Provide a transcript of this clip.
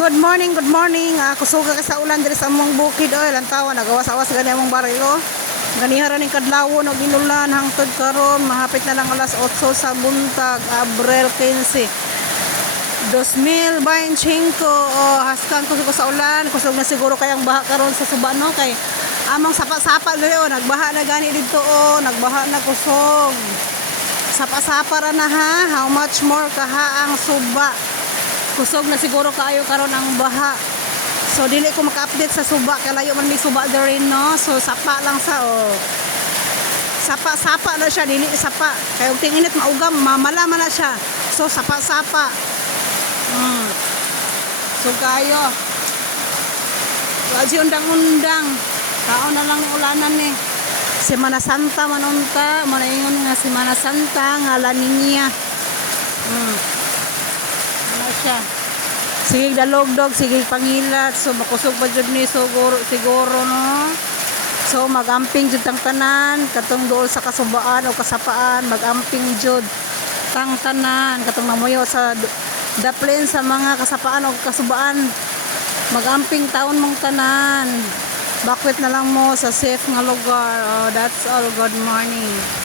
Good morning, good morning. Kusuga ka sa ulan diri sa among bukid oy, lantawa nagawas-awas gani among barilo. Ganihara ning kadlawon og inulan hangtod karon, mahapit na lang alas 8 sa buntag, Abril 15. 2025. Haskan ko sa ulan, kusog na siguro kayang baha karon sa suba no kay among sapa-sapa diri nagbaha na gani didto nagbaha na kusog. Sapa-sapa ra na ha, how much more kaha ang suba. Kusog na siguro kayo karon ang baha. So dili ko maka-update sa suba kay layo man may suba there no. So sapa lang sa Sapa-sapa na siya, dili sapa. Kay ug tinginit maugam, mamala man na siya. So sapa-sapa. So kayo. Wala undang-undang. Kaon na lang ulanan ni. Semana Santa manunta, manaingon nga Semana Santa nga La Niña. Siya. Sige dalogdog, sige pangilat. So makusog pa jud ni siguro no. So magamping jud tang tanan katong duol sa kasubaan o kasapaan, magamping jud tang tanan katong mamuyo sa daplin sa mga kasapaan o kasubaan. Magamping taon mong tanan. Bakwit na lang mo sa safe nga lugar. That's all. Good morning.